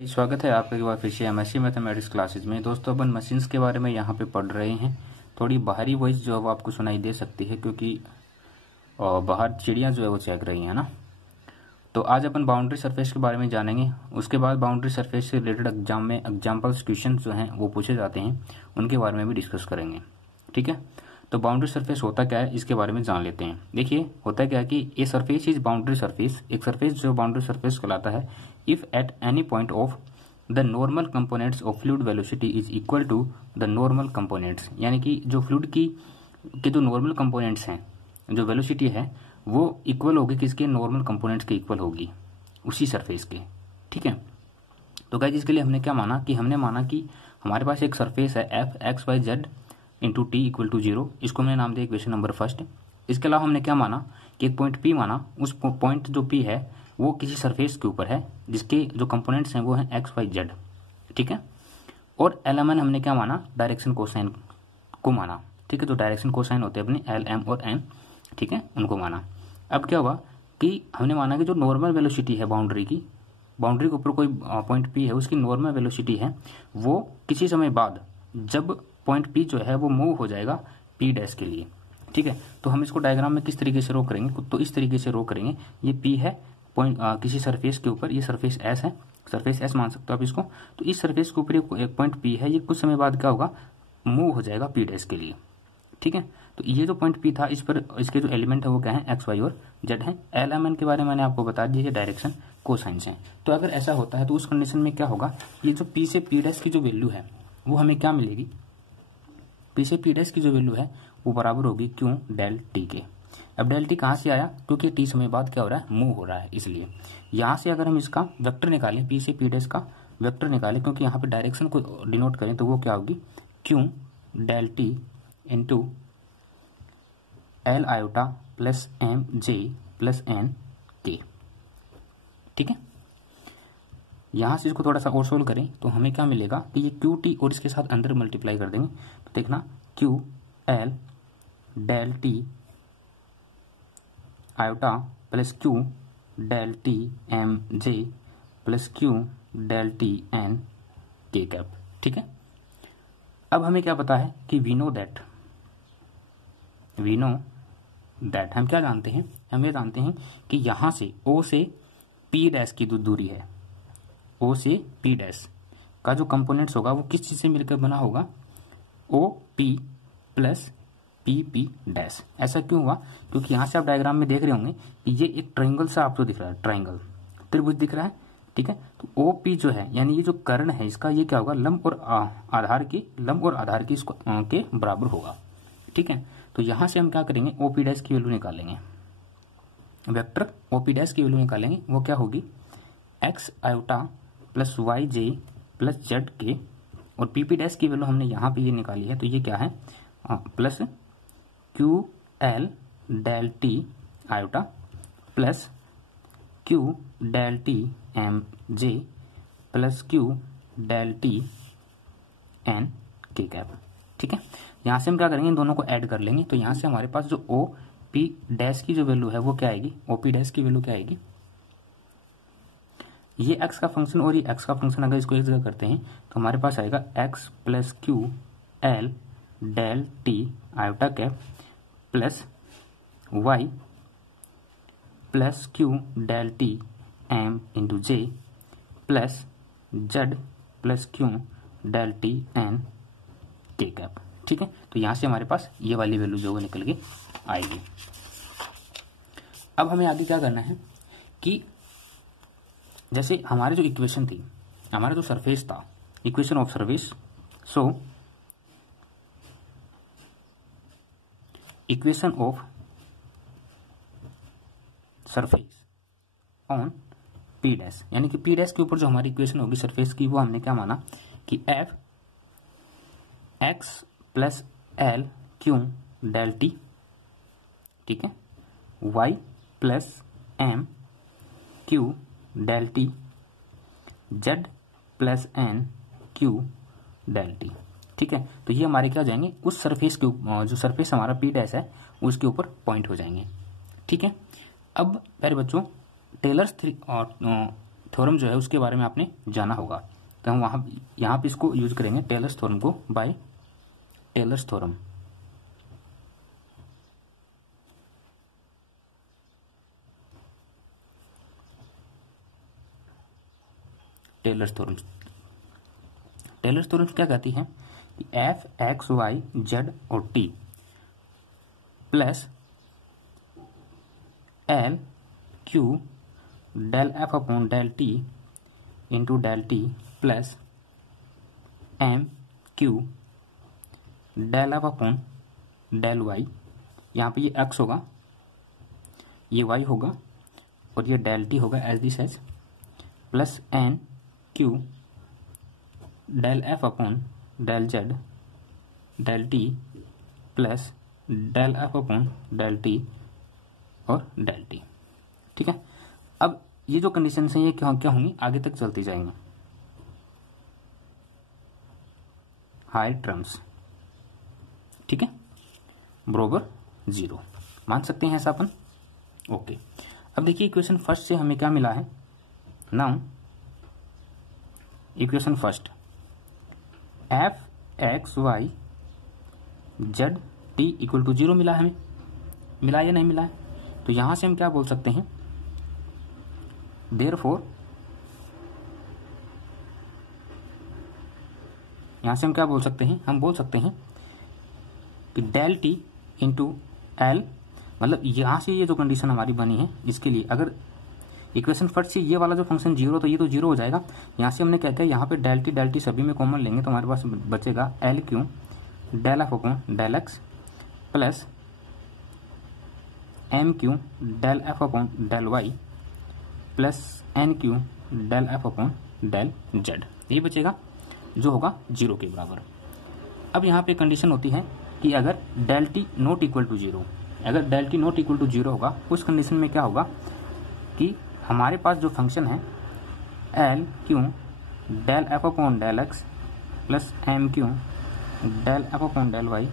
स्वागत है आपका एक बार फिर से एमएससी मैथमेटिक्स क्लासेज में। दोस्तों अपन मशीन्स के बारे में यहाँ पे पढ़ रहे हैं। थोड़ी बाहरी वॉइस जो है वो आपको सुनाई दे सकती है क्योंकि बाहर चिड़ियाँ जो है वो चहक रही हैं ना। तो आज अपन बाउंड्री सरफेस के बारे में जानेंगे। उसके बाद बाउंड्री सरफेस से रिलेटेड एग्जाम में एग्जाम्पल्स क्वेश्चन जो हैं वो पूछे जाते हैं, उनके बारे में भी डिस्कस करेंगे। ठीक है, तो बाउंड्री सरफेस होता क्या है इसके बारे में जान लेते हैं। देखिए होता क्या है कि ये सरफेस इज बाउंड्री सरफेस। एक सरफेस जो बाउंड्री सरफेस कहलाता है if at any point of the normal components of fluid velocity is equal to the normal components, यानी कि जो फ्लूइड की के जो नॉर्मल कंपोनेंट्स हैं, जो वेलोसिटी है वो इक्वल होगी किसके, नॉर्मल कंपोनेंट्स के इक्वल होगी उसी सरफेस के। ठीक है, तो गाइस इसके लिए हमने क्या माना कि हमने माना कि हमारे पास एक सरफेस है F X Y Z into T equal to 0। इसको हमने नाम दिया इक्वेशन नंबर फर्स्ट। इसके अलावा हमने क्या माना कि एक पॉइंट पी माना, उस पॉइंट जो पी है वो किसी सरफेस के ऊपर है जिसके जो कंपोनेंट्स हैं वो हैं एक्स वाई जेड। ठीक है, और एल एम एन हमने क्या माना, डायरेक्शन कोसाइन को माना। ठीक है, जो डायरेक्शन कोसाइन होते हैं अपने एल एम और एन, ठीक है, उनको माना। अब क्या हुआ कि हमने माना कि जो नॉर्मल वेलोसिटी है बाउंड्री की, बाउंड्री के ऊपर कोई पॉइंट पी है उसकी नॉर्मल वेलोसिटी है वो किसी समय बाद जब पॉइंट पी जो है वो मूव हो जाएगा पी डैश के लिए। ठीक है, तो हम इसको डायग्राम में किस तरीके से रो करेंगे, तो इस तरीके से रो करेंगे। ये पी है पॉइंट किसी सरफेस के ऊपर, ये सरफेस एस है, सरफेस एस मान सकते हो आप इसको। तो इस सरफेस के ऊपर एक पॉइंट पी है, ये कुछ समय बाद क्या होगा, मूव हो जाएगा पी डैश के लिए। ठीक है, तो ये जो पॉइंट पी था इस पर इसके जो एलिमेंट है वो क्या है, एक्स वाई और जेड है। एल एम एन के बारे में मैंने आपको बता दिया, ये डायरेक्शन कोसाइंस है। तो अगर ऐसा होता है तो उस कंडीशन में क्या होगा, ये जो पी से पी डैश की जो वैल्यू है वो हमें क्या मिलेगी, पी से पी डैश की जो वैल्यू है वो बराबर होगी क्यों, डेल टी के। अब डेल टी कहाँ से आया, क्योंकि टी समय बाद क्या हो रहा है, मूव हो रहा है, इसलिए यहाँ से अगर हम इसका वेक्टर निकालें, पी से पी डैश का वेक्टर निकालें, क्योंकि यहाँ पे डायरेक्शन को डिनोट करें तो वो क्या होगी, क्यों del T into L iota plus M जे प्लस एन के। ठीक है, यहां से इसको थोड़ा सा और सोल्व करें तो हमें क्या मिलेगा कि ये क्यू टी और इसके साथ अंदर मल्टीप्लाई कर देंगे तो देखना Q L del T iota plus Q del T M जे plus Q del T N के कैप। ठीक है, अब हमें क्या पता है कि वी नो दैट हम क्या जानते हैं, हम ये जानते हैं कि यहां से ओ से पी डैश की दूरी है, ओ से पी डैश का जो कंपोनेंट्स होगा वो किस चीज से मिलकर बना होगा, O P plus P P dash. ऐसा क्यों हुआ, क्योंकि यहां से आप डायग्राम में देख रहे होंगे कि ये एक ट्रायंगल सा आपको दिख रहा है, ट्रायंगल त्रिभुज दिख रहा है। ठीक है, तो ओ पी जो है यानी ये जो कर्ण है इसका ये क्या होगा, लंब और आधार की इसको के बराबर होगा। ठीक है, तो यहां से हम क्या करेंगे, ओपी डैश की वैल्यू निकालेंगे, वेक्टर ओपी डैश की वैल्यू निकालेंगे, वो क्या होगी एक्स आयोटा प्लस वाई जे प्लस जेड के, और पीपी डैश की वैल्यू हमने यहाँ पे ये निकाली है, तो ये क्या है plus Q L del T iota plus Q del T M जे plus Q del T N के कैप। ठीक है, यहां से हम क्या करेंगे, इन दोनों को ऐड कर लेंगे, तो यहां से हमारे पास जो ओ पी डैश की जो वैल्यू है वो क्या आएगी, ओपी डैश की वैल्यू क्या आएगी, ये एक्स का फंक्शन और ये एक्स का फंक्शन अगर इसको एक जगह करते हैं तो हमारे पास आएगा x plus Q L del T iota cap plus y plus Q del T m into j plus z plus Q del T N के कैप। ठीक है, तो यहां से हमारे पास ये वाली वैल्यू जो है निकल के आएगी। अब हमें आगे क्या करना है कि जैसे हमारी जो इक्वेशन थी, हमारा जो सरफेस था, equation of surface, so equation of surface on P dash, यानी कि पी डैश के ऊपर जो हमारी इक्वेशन होगी सरफेस की वो हमने क्या माना कि F X plus L Q del T, ठीक है, Y plus M Q del T, Z plus N Q del T. ठीक है, तो ये हमारे क्या हो जाएंगे, उस सरफेस के जो सरफेस हमारा पी डैश है उसके ऊपर पॉइंट हो जाएंगे। ठीक है, अब प्यारे बच्चों टेलर्स थ्योरम जो है उसके बारे में आपने जाना होगा। तो हम यहाँ पे इसको यूज करेंगे टेलर्स थ्योरम को, by Taylor's theorem. Taylor's theorem, Taylor's theorem क्या कहती है कि एफ एक्स वाई जेड और T plus L Q del F upon del T into del T plus M Q del F upon del Y, यहाँ पे ये x होगा, ये वाई होगा और ये डेल टी होगा as this as, plus N Q del F upon del Z del T plus del F upon del T और डेल टी। ठीक है, अब ये जो कंडीशन है ये क्या क्या होंगी, आगे तक चलती जाएंगी। हायर टर्म्स, ठीक है, बरोबर 0 मान सकते हैं ऐसा अपन। ओके, अब देखिए इक्वेशन फर्स्ट से हमें क्या मिला है। Now equation first F X Y Z T equal to 0 मिला है हमें, मिला या नहीं मिला है। तो यहां से हम क्या बोल सकते हैं, देयरफॉर यहां से हम क्या बोल सकते हैं, हम बोल सकते हैं कि डेल टी इंटू एल, मतलब यहां से ये जो कंडीशन हमारी बनी है इसके लिए अगर इक्वेशन फर्स्ट से ये वाला जो फंक्शन 0 तो ये तो 0 हो जाएगा। यहां से हमने क्या किया, यहाँ पे डेल टी सभी में कॉमन लेंगे तो हमारे पास बचेगा L Q del F upon del x plus M Q del F upon del Y plus N Q del F upon del Z, ये बचेगा जो होगा 0 के बराबर। अब यहाँ पे कंडीशन होती है कि अगर del T not equal to 0, अगर del T not equal to 0 होगा उस कंडीशन में क्या होगा कि हमारे पास जो फंक्शन है L Q del F upon del x plus M Q del F upon del Y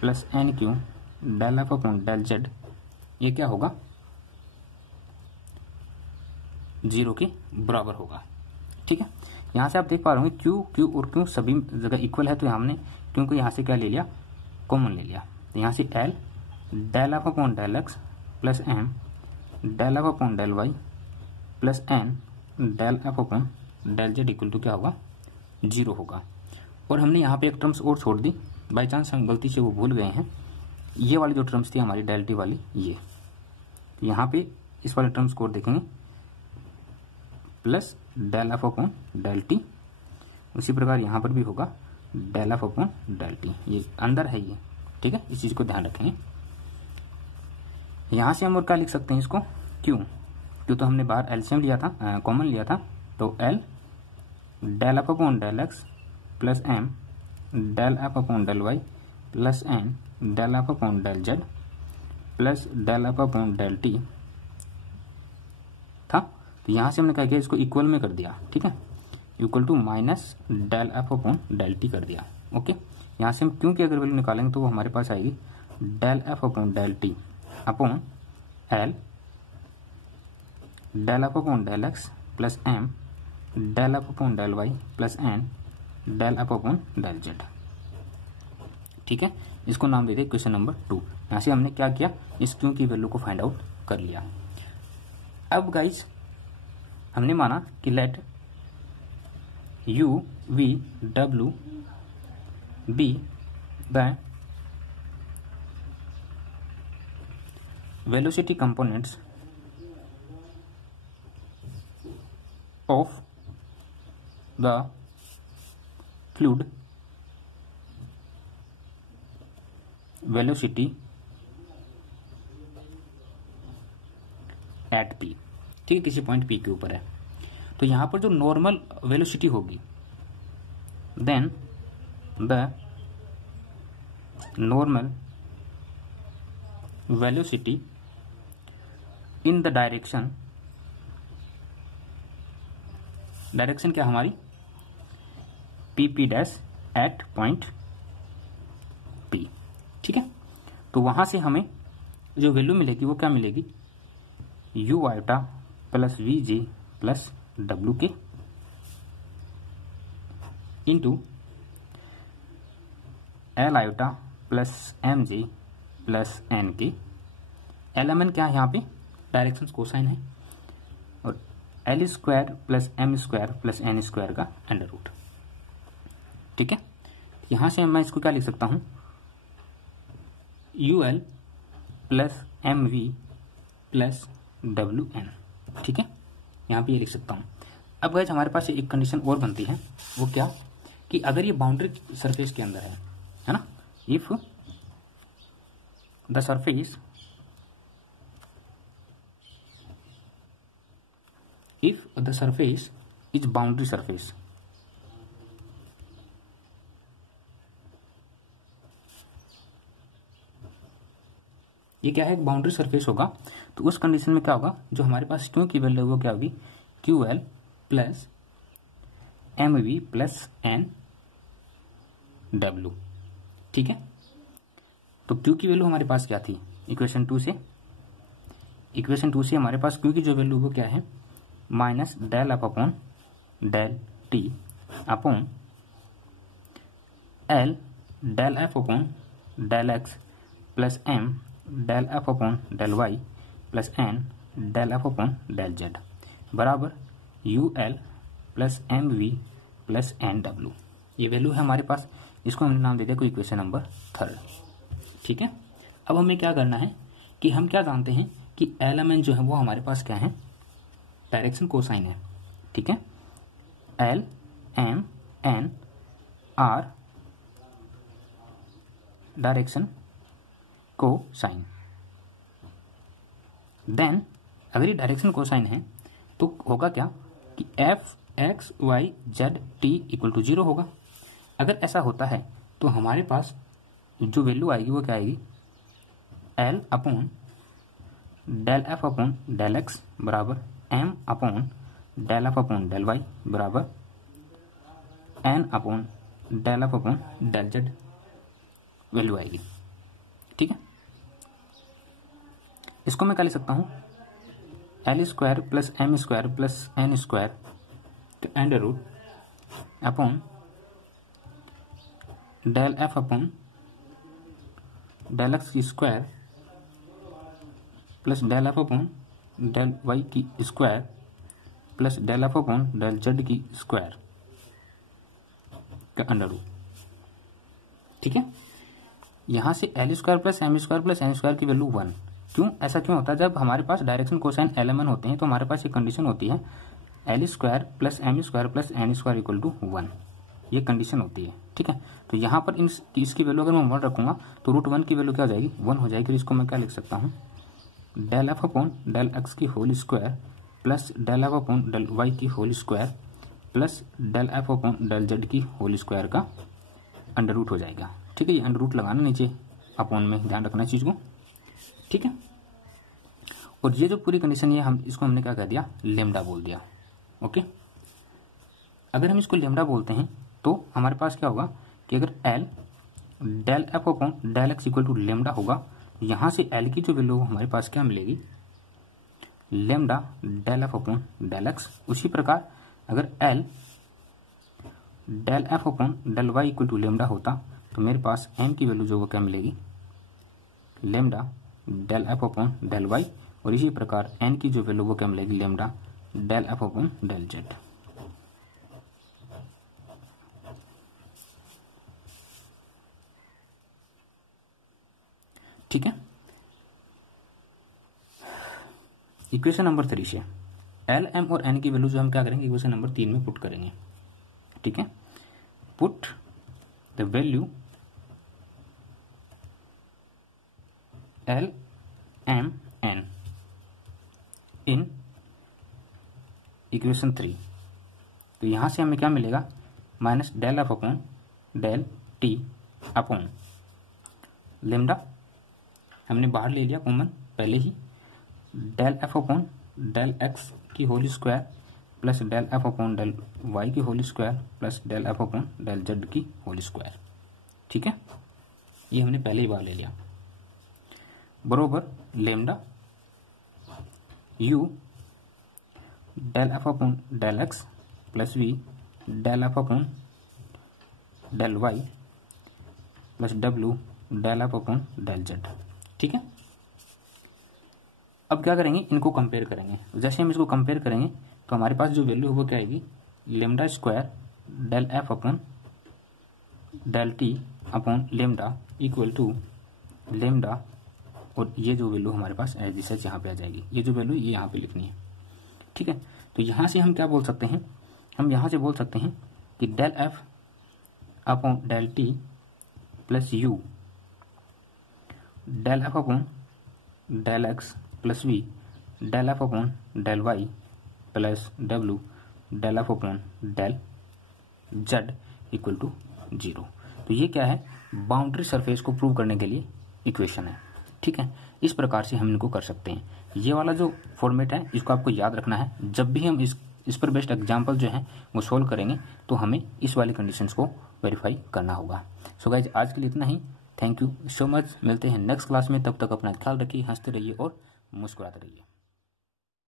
plus N Q del F upon del Z, ये क्या होगा 0 के बराबर होगा। ठीक है, यहाँ से आप देख पा रहे होंगे क्यू और क्यू सभी जगह इक्वल है, तो हमने क्यू को यहाँ से क्या ले लिया, कॉमन ले लिया। तो यहाँ से L del F upon del x plus M del F upon del Y plus N del F upon del Z equal to क्या होगा 0 होगा। और हमने यहाँ पे एक टर्म्स और छोड़ दी, बाई चांस हम गलती से वो भूल गए हैं, ये वाली जो टर्म्स थी हमारी डेल टी वाली, ये यहाँ पे इस वाले टर्म्स को देखेंगे plus del F upon del T, उसी प्रकार यहाँ पर भी होगा del F upon del T, ये अंदर है ये। ठीक है, इस चीज को ध्यान रखेंगे। यहाँ से हम और क्या लिख सकते हैं इसको, क्यू तो हमने बाहर एलसीएम लिया था, कॉमन लिया था, तो L del F upon del x plus M del F upon del Y plus N del F upon del Z plus del F upon del T था। तो यहाँ से हमने क्या किया, इसको इक्वल में कर दिया। ठीक है, equal to minus del F upon del T कर दिया। ओके, यहाँ से हम क्यों की अगर वैल्यू निकालेंगे तो वो हमारे पास आएगी del F upon del T upon L del F upon del x plus M del F upon del Y plus N del F upon del Z. ठीक है, इसको नाम दे दे क्वेश्चन नंबर 2। यहाँ से हमने क्या किया, इस क्यू की वैल्यू को फाइंड आउट कर लिया। अब गाइज हमने माना कि let you V W be the velocity components of the fluid velocity at p। ठीक है, किसी पॉइंट p के ऊपर है, तो यहां पर जो नॉर्मल वेलोसिटी होगी, then the normal velocity in the direction क्या हमारी P P dash at point P. ठीक है, तो वहां से हमें जो वैल्यू मिलेगी वो क्या मिलेगी, u iota plus v g plus डब्लू k into L iota plus M जे plus N k. L M n क्या है यहाँ पे, डायरेक्शन कोसाइन है, और l square plus M square plus N square का अंडर रूट। ठीक है, यहां से मैं इसको क्या लिख सकता हूं, U L plus M we plus W N. ठीक है, यहां पे ये लिख सकता हूं। अब गाइस हमारे पास एक कंडीशन और बनती है, वो क्या कि अगर ये बाउंड्री सरफेस के अंदर है ना, if the surface is boundary surface, ये क्या है, एक बाउंड्री सरफेस होगा, तो उस कंडीशन में क्या होगा, जो हमारे पास क्यू की वैल्यू वो क्या होगी, Q L plus M we plus N W. ठीक है, तो क्यू की वैल्यू हमारे पास क्या थी, इक्वेशन टू से हमारे पास क्यू की जो वैल्यू वो क्या है, minus del F upon del T upon L del F upon del x plus M del F upon del Y plus N del F upon del z बराबर u L plus M we plus N डब्ल्यू। ये value है हमारे पास, इसको हमने नाम दे दिया कोई इक्वेशन नंबर 3। ठीक है, अब हमें क्या करना है कि हम क्या जानते हैं कि एल जो है वो हमारे पास क्या है, डायरेक्शन कोसाइन है। ठीक है, L M N are direction cosine. Then अगर ये डायरेक्शन कोसाइन है तो होगा क्या कि F X Y Z T equal to 0 होगा। अगर ऐसा होता है तो हमारे पास जो वैल्यू आएगी वो क्या आएगी, l upon del F upon del x बराबर m upon del F upon del y बराबर n upon del F upon del z value आएगी। ठीक है, इसको मैं क्या लिख सकता हूं, l square plus M square plus N square under root upon del F upon del x की square plus del F upon del y की square plus del F upon del z की स्क्वायर का under root. ठीक है, यहां से L square plus M square plus N square की value 1। क्यों ऐसा क्यों होता है, जब हमारे पास डायरेक्शन कोसाइन एल होते हैं तो हमारे पास एक कंडीशन होती है L square plus M square plus N square equal to 1, ये कंडीशन होती है। ठीक है, तो यहाँ पर इसकी वैल्यू अगर मैं 1 रखूंगा तो रूट 1 की वैल्यू क्या हो जाएगी, 1 हो जाएगी। इसको मैं क्या लिख सकता हूँ, del F upon del x की whole square plus del F upon del y की whole square plus del F upon del z की होल स्क्वायर का अंडर रूट हो जाएगा। ठीक है, ये अंडर रूट लगाना नीचे अपॉन में, ध्यान रखना चीज को। ठीक है, और ये जो पूरी कंडीशन है इसको हमने क्या कह दिया, लेमडा बोल दिया। ओके, अगर हम इसको लेमडा बोलते हैं तो हमारे पास क्या होगा कि अगर L del F upon del X equal to lambda होगा, यहां से एल की जो वैल्यू हमारे पास क्या मिलेगी, lambda del F upon del X. उसी प्रकार अगर L del F upon del Y equal to lambda होता तो मेरे पास एम की वैल्यू जो वो क्या मिलेगी, lambda del F upon del Y, और इसी प्रकार एन की जो वैल्यू वो क्या मिलेगी, lambda del F upon del Z. ठीक है, इक्वेशन नंबर 3 से एल एम और एन की वैल्यू जो हम क्या करेंगे, इक्वेशन नंबर 3 में पुट करेंगे। ठीक है, put the value l M n in equation 3, तो यहां से हमें क्या मिलेगा, minus del F upon del T upon lambda हमने बाहर ले लिया कॉमन पहले ही, del F upon del x की whole square plus del F upon del y की whole square plus del F upon del z की होल स्क्वायर। ठीक है, ये हमने पहले ही बाहर ले लिया, बरोबर lambda U del F upon del x plus V del F upon del Y plus W del F upon del Z. ठीक है, अब क्या करेंगे, इनको कंपेयर करेंगे। जैसे हम इसको कंपेयर करेंगे तो हमारे पास जो वैल्यू है वो क्या आएगी, lambda square del F upon del T upon lambda equal to lambda, और ये जो वैल्यू हमारे पास एज इट इज यहाँ पे आ जाएगी। ये जो वैल्यू ये यहाँ पे लिखनी है। ठीक है, तो यहाँ से हम क्या बोल सकते हैं, हम यहाँ से बोल सकते हैं कि del F upon del T plus U del F upon del x plus V del F upon del Y plus W del F upon del Z equal to 0। तो ये क्या है, बाउंड्री सरफेस को प्रूव करने के लिए equation है। ठीक है, इस प्रकार से हम इनको कर सकते हैं। ये वाला जो फॉर्मेट है इसको आपको याद रखना है। जब भी हम इस पर बेस्ड एग्जाम्पल जो है वो सोल्व करेंगे तो हमें इस वाली कंडीशंस को वेरीफाई करना होगा। सो गाइज आज के लिए इतना ही। Thank you so much. मिलते हैं नेक्स्ट क्लास में, तब तक अपना ख्याल रखिए, हंसते रहिए और मुस्कुराते रहिए।